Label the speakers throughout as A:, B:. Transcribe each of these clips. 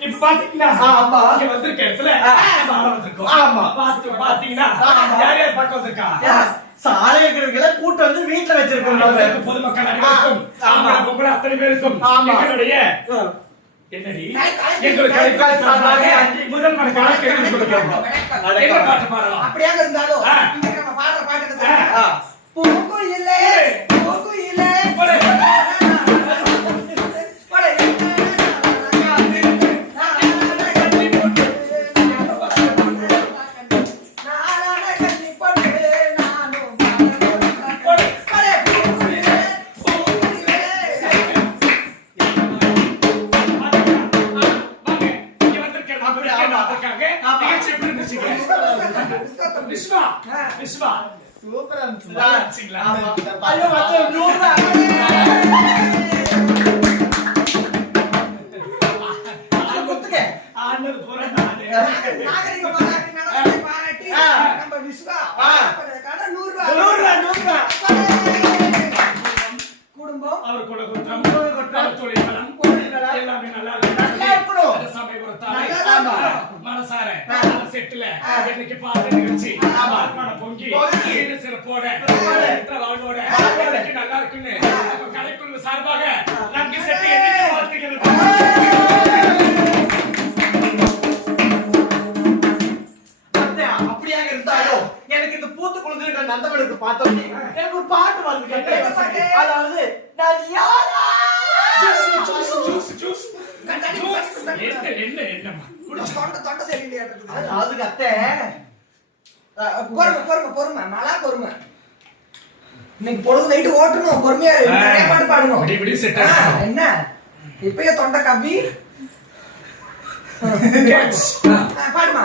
A: இப்ப பாத்தீங்கன்னா
B: ஆமா
A: இங்க வந்திருக்க இடத்துல சாலை வந்திருக்கோம்
B: ஆமா
A: பாத்து பாத்தீங்கன்னா யார் யார் பார்க்க வந்திருக்கா
B: கூட்டு வந்து வீட்டுல வச்சிருக்கோம்
A: பொதுமக்கள் அனைவருக்கும்
B: ஆமா
A: அத்தனை பேருக்கும்
B: ஆமா என்னுடைய
A: என்னடி முதல்
C: கணக்கு
A: என்ன பாட்டு பாடலாம்
C: அப்படியே இருந்தாலும் பாடுற பாட்டுக்கு
B: பூக்கும் இல்லை பூக்கும் இல்லை
C: ஒரு
A: குலகுற்றம் ஒரு குற்றம்
B: தொழில்களம்
A: எல்லாமே நல்லா
B: இருக்கணும்.
A: சமயபுரத்தால் மனசார. செட்டுல இன்னைக்கு பாட்டு நிகழ்ச்சி சார்பாக
B: போய் பார்த்தோம். எனக்கு ஒரு பாட்டு வந்து அதாவது நான் யாரா?
C: பொறுமை பொறுமை பொறுமை. மழா பொழுது நைட்டு ஓட்டணும். பொறுமையா நிறைய என்ன? இப்பயே தொண்டை கம்பி பாடுமா?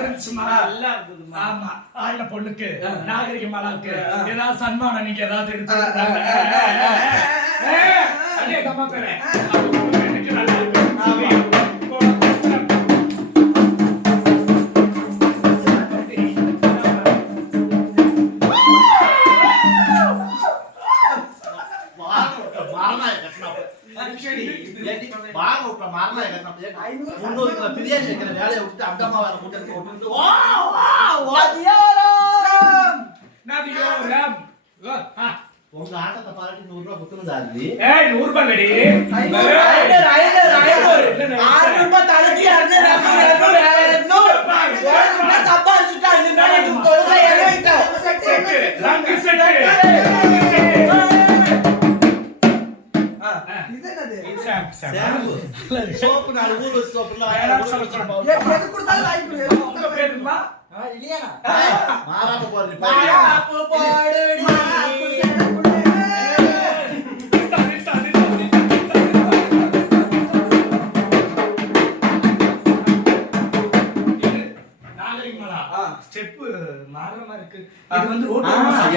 A: இருந்துச்சுமா
B: நல்லா
A: இருக்குது பொண்ணுக்கு நாகரிகமாலாம்
B: இருக்கு
A: ஏதாவது சன்மானம் நீங்க ஏதாவது உங்க
D: ஆட்டத்தை பாராட்டி நூறு ரூபாய் குத்துன்னு
A: சாதி நூறு ரூபாய் கடி
B: ஆறு ரூபாய் தலைக்கு சம்பாதிச்சுட்டா
D: சோப்பு நாலு ஊர்
A: சோப்புல
C: எது கொடுத்தாலும்
A: வாய்ப்பு இல்லையா?
D: மாறாம போறது
B: மாறாம போடுடி.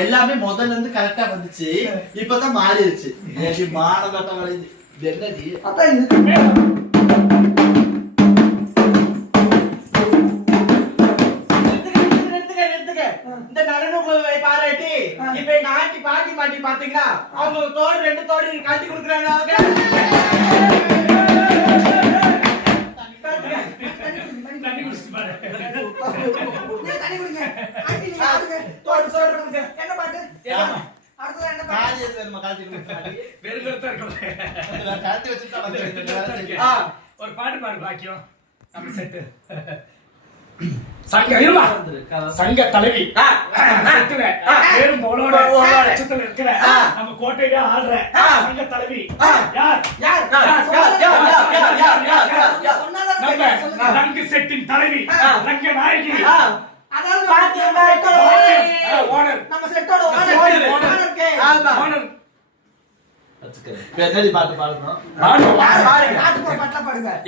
D: எல்லாமே முதல்ல இருந்து கரெக்டா வந்துச்சு. இப்பதான் மாறிடுச்சு. மானகட்டம் வரைஞ்சு இது என்னது
C: அதான்
B: இதுக்கு மேல. இப்ப நாட்டி பாட்டி பாட்டி அவங்க தோடு ரெண்டு தோடு கட்டி கொடுக்குறாங்க.
C: என்ன பாட்டு?
A: ஒரு பாட்டு பாடு பாக்கியம் நம்ம செட்டு சங்க இருமா சங்க தலைவி பேரும் போலோட லட்சத்துல இருக்கிற நம்ம கோட்டையில ஆடுற சங்க தலைவி யார்
B: யார்
A: ரங்க செட்டின் தலைவி ரங்க நாயகி
C: பெருநெல்லி
B: பாட்டு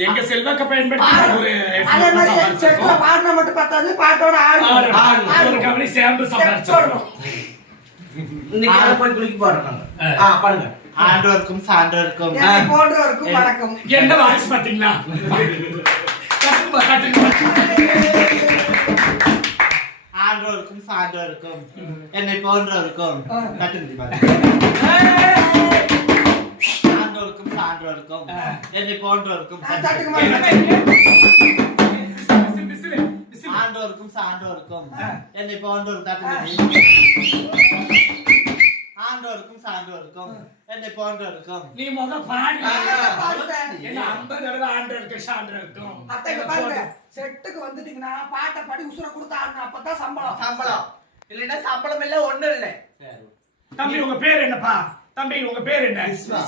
A: எங்க செல்வாக்க பயன்படுத்தி
C: பாடினா மட்டும் பத்தாது பாட்டோட ஆடணும்
A: கவனி சேர்ந்து
C: சம்பாதிச்சோம்
B: இன்னைக்கு போய் குளிக்க போறோம் ஆ. பாடுங்க
D: ஆண்டோருக்கும் சான்றோருக்கும்.
C: என்ன
A: வாய்ஸ் பாத்தீங்களா
D: ஆண்டோருக்கும் சான்றோருக்கும். என்னை போன்றவருக்கும். கட்டுங்க ஆண்டோருக்கும் சான்றோருக்கும் என்னை போன்றோருக்கும். ஆண்டோருக்கும் சான்றோருக்கும் என்னை போன்றோர் தட்டுங்க ஆண்டோருக்கும் சான்றோருக்கும் என்னை போன்றோருக்கும்.
A: நீ முத பாடி. ஐம்பது தடவை ஆண்டு இருக்கு சான்று இருக்கும்
C: அத்தை இங்க பாருங்க. செட்டுக்கு வந்துட்டீங்கன்னா பாட்டை பாடி உசுர கொடுத்து அப்பதான் சம்பளம்.
B: சம்பளம். இல்லைன்னா சம்பளம் இல்ல ஒண்ணும் இல்ல.
A: தம்பி உங்க பேர் என்னப்பா? தம்பி உங்க பேர் என்ன?
B: விஸ்வா.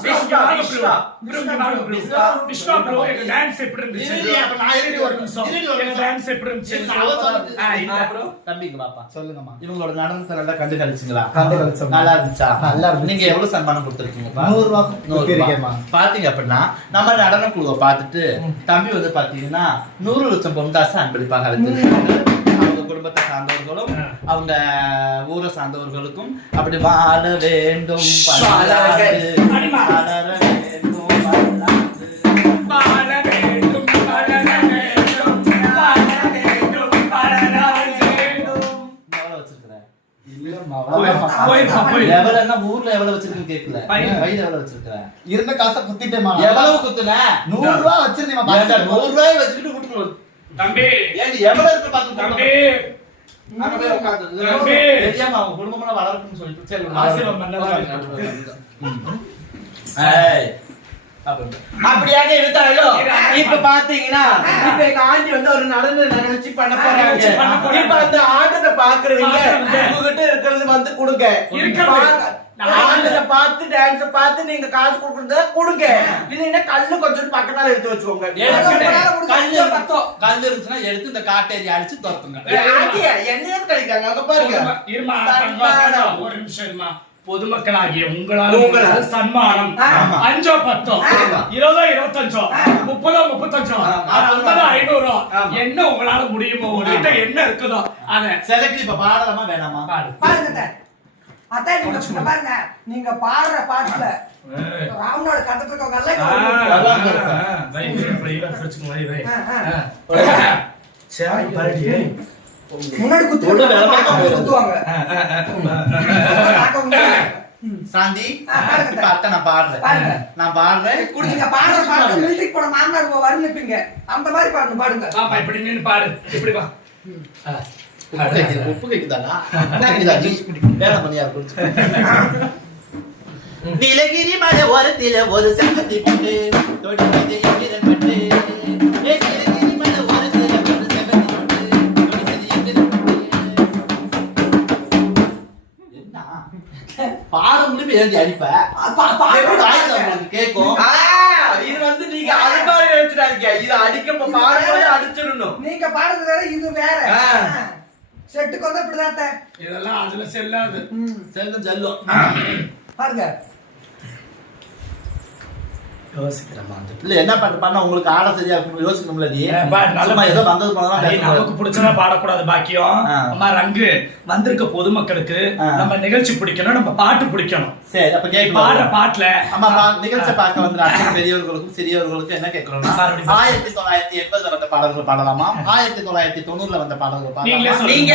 A: எப்படி இருந்துச்சு? எப்படி இருந்துச்சு?
D: தம்பிங்க பாப்பா
E: சொல்லுங்கம்மா.
D: இவங்களோட நடனத்தை நல்லா கண்டு கழிச்சுங்களா. நல்லா இருந்துச்சா?
E: நல்லா இருந்துச்சு.
D: நீங்க எவ்வளவு சன்மானம் கொடுத்துருக்கீங்கப்பா?
E: நூறு ரூபா
D: நூறு ரூபாய்.
E: கொடுத்திருக்கேம்மா.
D: பாத்தீங்க அப்படின்னா நம்ம நடன குழுவை பார்த்துட்டு தம்பி வந்து பாத்தீங்கன்னா நூறு லட்சம் பொன்காசு அன்பளிப்பாக குடும்பத்தை சார்ந்தவர்களும் அவங்க ஊரை சார்ந்தவர்களுக்கும் அப்படி வாழ வேண்டும். வளர வேண்டும் ஊர்ல எவ்வளவு வச்சிருக்குன்னு கேட்கல எவ்வளவு வச்சிருக்கிற?
E: இருந்த காசை குத்திட்டேம்மா.
D: எவ்வளவு குத்துன?
E: நூறு ரூபா வச்சிருந்தேம்மா
D: ஏன்டா,
E: பஸ்ல.
D: நூறு ரூபாய் வச்சுக்கிட்டு வீட்டுக்குள்ள
A: தம்பி.
D: ஏன்டி, எவ்வளவு இருக்கு பாத்து
A: தம்பி.
D: அங்க போய் உட்கார்ந்து.
A: தம்பி.
D: தெரியாம அவங்க குடும்பமெல்லாம் வளர்க்கணும்னு சொல்லிட்டு சரி,
A: ஆசீர்வாதம் பண்ணதா இருக்கட்டும்.
D: ஏய், அப்ப-
B: அப்படியாக இருந்தாலும் இப்ப பாத்தீங்கன்னா இப்ப எங்க ஆண்டி வந்து ஒரு நடன நிகழ்ச்சி பண்ண போறாங்க. இப்ப அந்த ஆட்டத்தை பாக்குறவங்க. உங்ககிட்ட இருக்கிறது வந்து கொடுங்க. ஆட்டத்தை பார்த்து டான்ஸ் பார்த்து நீங்க காசு கொடுக்கறத கொடுங்க. இல்லைன்னா கல்லு கொஞ்சம் பக்கத்தால எடுத்து வச்சுக்கோங்க.
A: ஏற்கனவே
D: கல் இருந்து- கல் இருந்துச்சுன்னா எடுத்து இந்த காட்டேரி அடிச்சு துரத்துங்க.
B: அங்க பாருங்க.
A: ஒரு நிமிஷம். பொதுமக்களாகிய உங்களால்
B: உங்களால்.
A: உங்களுக்கு சன்மானம். அஞ்சோ பத்தோ. இருபதோ இருபத்தஞ்சோ முப்பதோ முப்பத்தஞ்சோ. ஐம்பதோ ஐநூறோ. என்ன உங்களால முடியுமோ உங்ககிட்ட என்ன இருக்குதோ அத
D: செலக்ட் இப்ப பாடலாமா வேணாமா?
A: பாடு
C: அத்தை நீங்க பாருங்க. நீங்க பாடுற பாட்டுல ராமனோட
A: பாருடி.
C: முன்னாடி. குத்துவாங்க.
D: சாந்தி. இப்ப அத்தை நான் பாடுறேன். நான் பாடுறேன்.
C: நீங்க பாடுற பாட்டு மிலிட்டரி போன மாமனார் வர்ணிப்பீங்க. அந்த மாதிரி பாடணும் பாடுங்க.
A: பாப்பா, இப்படி பாடு.
D: உப்பு கைக்குது, உப்பு கைக்குதாடா என்ன கைக்குதா ஜூஸ் குடி வேலை பண்ணியா குடிச்சு நீலகிரி மலை ஓரத்தில ஒரு சங்கத்தி போட்டு தொடி வைத்து எங்கிரன் பட்டு. ஏ நீலகிரி மலை ஓரத்தில ஒரு சங்கத்தி போட்டு தொடி வைத்து எங்கிரன் பட்டு. என்ன? பாட முடியும் எழுதி அடிப்ப? கேட்கும்.
B: இது வந்து நீங்க அது மாதிரி வச்சுடாதீங்க. இது அடிக்க பாடும்போது அடிச்சிடணும்.
C: நீங்க பாடுறது வேற இது வேற. செட்டுக்கு வந்து இப்படிதான்.
A: இதெல்லாம் அதுல செல்லாது.
D: செல்லும் செல்லும்
C: பாருங்க
A: யோசிக்கிறேன்
D: இல்ல என்ன பண்ண பண்ண உங்களுக்கு ஆட சரியா யோசிக்கணும்ல நீ? ஏதோ வந்தது.
A: நமக்கு பிடிச்சதா பாடக்கூடாது பாக்கியம். அம்மா ரங்கு. வந்திருக்க பொதுமக்களுக்கு. நம்ம நிகழ்ச்சி பிடிக்கணும் நம்ம பாட்டு பிடிக்கணும்.
D: சரி அப்ப
A: பாடுற
D: கேட்கலாம்
A: பாட்டுல
D: ஆமா நிகழ்ச்சி பார்க்க வந்து பெரியவர்களுக்கும் சிறியவர்களுக்கும் என்ன
A: மறுபடியும்.
D: ஆயிரத்தி தொள்ளாயிரத்தி எண்பதுல வந்த பாடல்கள் பாடலாமா? ஆயிரத்தி தொள்ளாயிரத்தி தொண்ணூறுல வந்த பாடல்கள் பாடலாமா.
B: நீங்க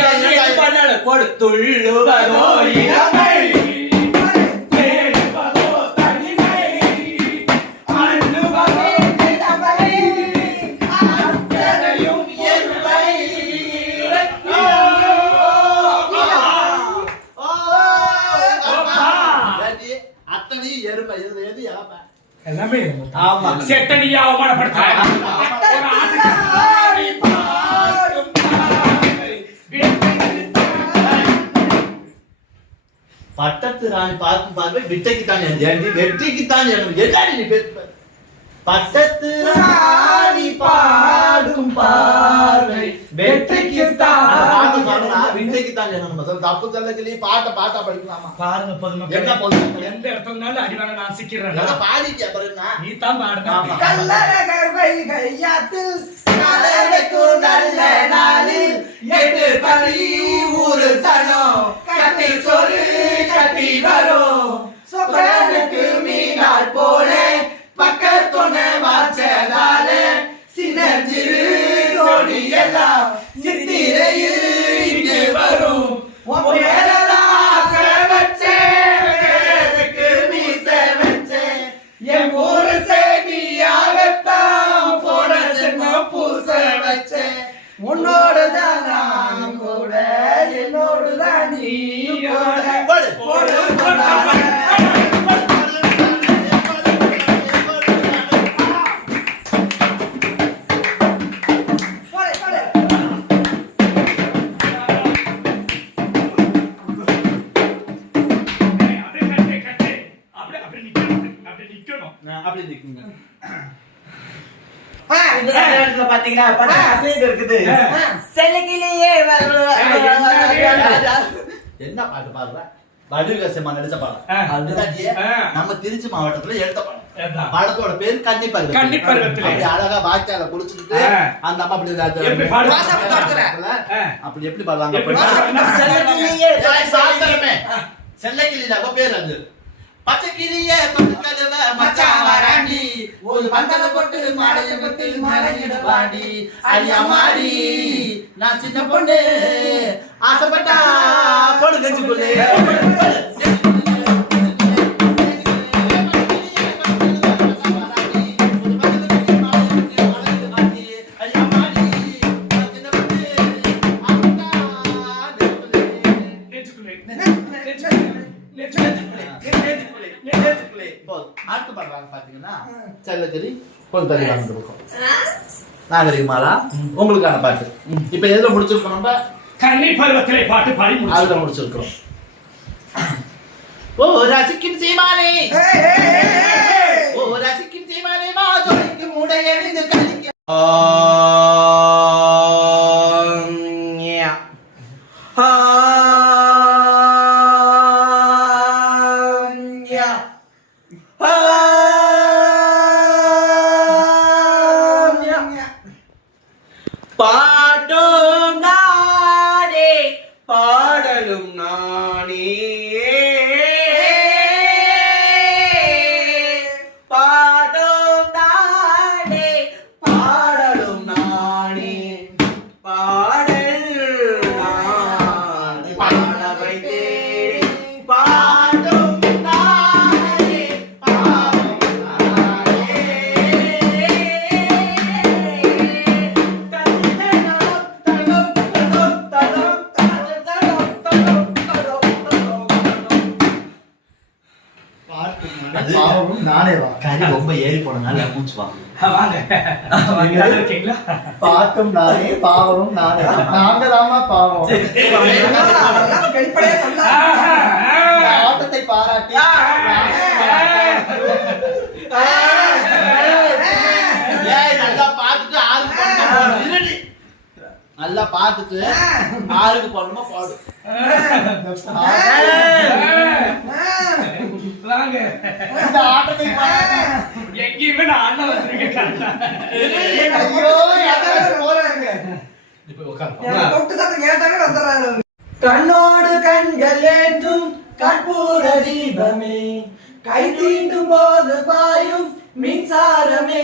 A: எல்லாமே
D: ஆமா.
A: செட்டனியா அவமானப்படுத்த.
D: பட்டத்து ராணி பார்க்கும் பார்வை விட்டைக்கு தான் ஏண்டி வெற்றிக்கு தான் என்னடி நீ பேசு பட்டத்து ராணி பாடும் பார்வை. வெற்றிக்கு சொல்ல தப்பு சொல்லி பாட்டை பாட்டா படிக்கலாமா?
A: பாருங்க
D: என்ன
A: பொதுமக்கள்? எந்த இடத்துலனாலும் அடிவாங்க நான் சிக்கிறேன்.
D: நல்லா பாடிட்டியா பாருங்க
A: நீ தான் பாடுனா.
C: கையாத்தில் நாளடைக்கும் நல்ல நாளில் எட்டு பள்ளி ஊரு சனம் கட்டி சொரு கட்டி வரும் சொப்பனுக்கு மீனாள் போல சிறு சோடி எல்லாம் சித்திரையில் இங்கே வரும். உன் பேரெல்லாம்
D: என்ன பாட்டு பாடுற? நடிச்ச. பாடம் அதுதான். நம்ம திருச்சி மாவட்டத்துல எடுத்த பாடம். படத்தோட பேர் கன்னி பருவத்தில்.
A: கன்னி பருவத்திலே.
D: அப்படி அழகா வாய்க்கால குடிச்சிட்டு. அந்த அம்மா அப்படி. அப்படி எப்படி பாடுவாங்க. செல்லக்கிளி பேர் அது. பச்சை தொட்டு கழுவ மச்சான் வராண்டி.
C: ஒரு பந்தல போட்டு மாலையை போட்டு மாலையிட வாடி.
D: மாடி நான் சின்ன பொண்ணு. ஆசைப்பட்டா போடு கஞ்சிக்குள்ளே பொண்ணு தள்ளி வாங்கிட்டு இருக்கோம் நாகரிகமாலா உங்களுக்கான பாட்டு. இப்ப எதுல முடிச்சிருக்கோம் நம்ம?
A: கன்னி பருவத்திலே பாட்டு பாடி
D: அதுல முடிச்சிருக்கிறோம். ஓ ரசிக்கும் சீமானே. ஓ ரசிக்கும் சீமானே மா ஜோலிக்கு முடையறிந்து
B: பாட்டும் நானே
E: பாவமும் நானே. நாங்க தாமா பாவம். ஆட்டத்தை பாராட்டி.
D: நல்லா பார்த்துட்டு ஆறுக்கு பண்ணணும் போடு.
E: இந்த ஆட்டத்தை
A: எங்கேயுமே நான் அண்ணன் வந்திருக்கேன்
B: கண்ணோடு கண்கள் ஏற்றும் கற்பூர தீபமே. கை தீண்டும் போது பாயும் மின்சாரமே.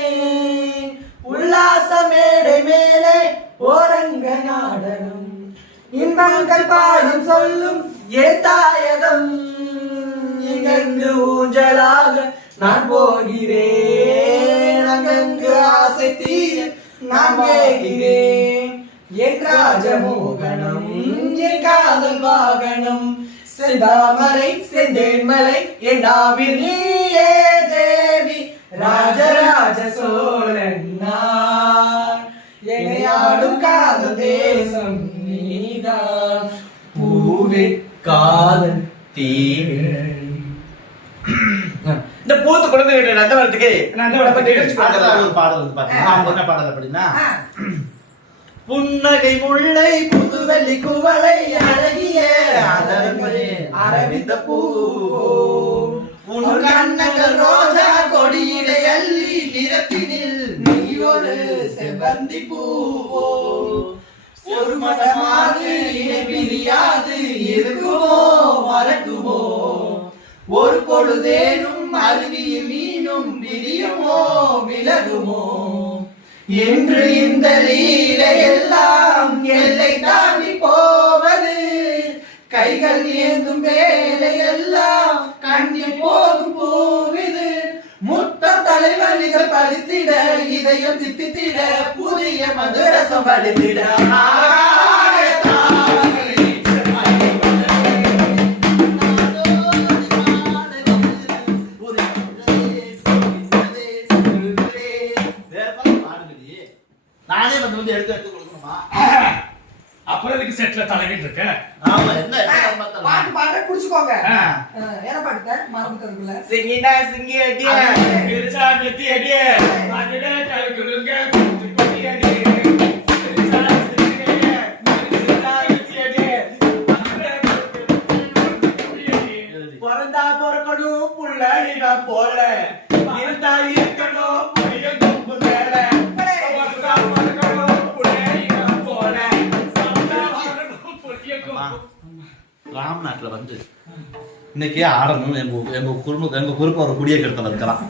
B: உல்லாச மேடை மேலே ஓரங்க நாடகம். இன்பங்கள் பாடும் சொல்லும் ஏத்தாயகம். இங்கங்கு ஊஞ்சலாக நான் போகிறேன். அங்கங்கு ஆசை தீர நான் கேகிறேன் என் ராஜமோகனம் என் காதல் வாகனம் செந்தாமரை செந்தேன்மலை என் நாவில் தேவி ராஜராஜ சோழன் என்னை ஆடும் காதல் தேசம் நீதான். பூவே காதல் தீவே பூத்து குழந்தைகளுடைய நந்தவனத்துக்கு
A: நந்தவனத்துக்கு.
D: அடுத்த ஒரு பாடல் வந்து பாத்தீங்கன்னா அவங்க என்ன பாடல் அப்படின்னா. புன்னகை முல்லை புதுவெள்ளி குவளை அழகிய அரவிந்த பூ.
C: உன் கண்ணங்கள் ரோஜா கொடியிலே அள்ளி நிறத்தினில் நீ ஒரு செவ்வந்தி பூவோ. ஒரு மனமாக இணை பிரியாது இருக்குமோ மறக்குமோ? ஒரு பொழுதேனும் அருவியில் என்று இந்த லீலையெல்லாம் எல்லை தாண்டி போவது. கைகள் ஏந்தும் வேலையெல்லாம் கண்ணில் போகும் பூவிது. முத்த தலைவலிகள் பறித்திட இதயம் தித்தித்திட புதிய மதுரசம் படுத்திட
D: நானே வந்து வந்து எடுத்து எடுத்து கொடுக்கணுமா?
A: அப்புறம் இதுக்கு செட்ல தலைகிட்டு இருக்க?
D: ஆமா என்ன
C: பாட்டு பாடுற குடிச்சுக்கோங்க. என்ன பாட்டு மறந்துட்டதுக்குள்ள
B: சிங்கிடா சிங்கி அடியா
A: பெருசா கத்தி அடியே அதுடே கலக்குதுங்க கொட்டி அடியே
B: பிறந்தா பிறக்கணும் புள்ள போல. இருந்தா
D: ராம்நாட்டில் வந்து இன்னைக்கே ஆடணும்னு எங்கள் எங்கள் குடும்ப எங்கள் குறுப்ப ஒரு குடிய கெடுத்தல இருக்கிறான்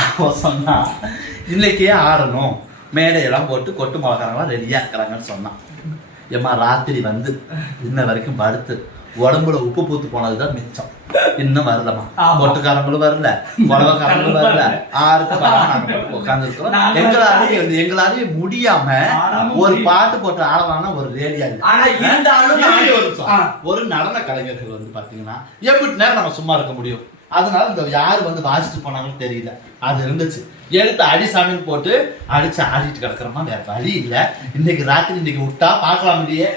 D: அவன் சொன்னால் இன்னைக்கே ஆடணும். மேடையெல்லாம் போட்டு கொட்டு மிளகாரெல்லாம் ரெடியாக இருக்கிறாங்கன்னு சொன்னான். ஏம்மா ராத்திரி வந்து இன்ன வரைக்கும் படுத்து உடம்புல உப்பு பூத்து போனது தான் மிச்சம். இன்னும் வரலமா
A: ஆமா.
D: கொட்டுக்காரங்களும் வரல புடவைக்காரங்களும் வரல உட்கார்ந்து இருக்கிறோம் எங்களாலேயும் எங்களாலேயும் முடியாம ஒரு. பாட்டு போட்டு ஆடலாம்னா ஒரு ரேடியா. ஒரு நடன கலைஞர்கள் வந்து பாத்தீங்கன்னா எப்படி நேரம் நம்ம சும்மா இருக்க முடியும் அதனால இந்த யார் வந்து வாசிச்சுட்டு போனாங்கன்னு தெரியல. அது இருந்துச்சு. எடுத்து அடி சாமின்னு போட்டு அடிச்சு ஆடிட்டு கிடக்குறோமா? வேற வழி இல்ல. இன்னைக்கு ராத்திரி இன்னைக்கு விட்டா பார்க்கலாம் இல்லையே.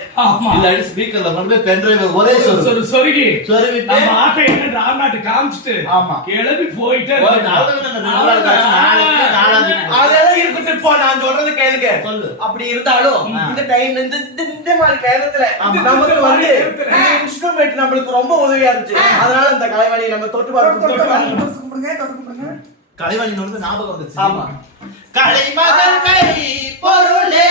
D: இல்ல அடி ஸ்பீக்கர்ல கொண்டு போய் பென்ட்ரைவ் ஒரே
A: சொருகி.
D: சொருவிட்டு
A: நம்ம ஆட்டை என்ன ராம்நாட்டு காமிச்சிட்டு
D: ஆமா.
A: கிளம்பி போயிட்டே.
B: அதெல்லாம் இருக்கட்டும் இப்போ நான் சொல்றது கேளுங்க.
D: சொல்லு.
B: அப்படி இருந்தாலும். இந்த டைம் இந்த இந்த- மாதிரி நேரத்துல. நமக்கு வந்து. இன்ஸ்ட்ருமெண்ட் நம்மளுக்கு ரொம்ப உதவியா இருந்துச்சு. அதனால இந்த கலைவாணி நம்ம தொட்டு தொட்டு
D: கலைவாணி வந்து ஞாபகம் வந்துச்சு
B: ஆமா.
D: கலைமகன் கை பொருளே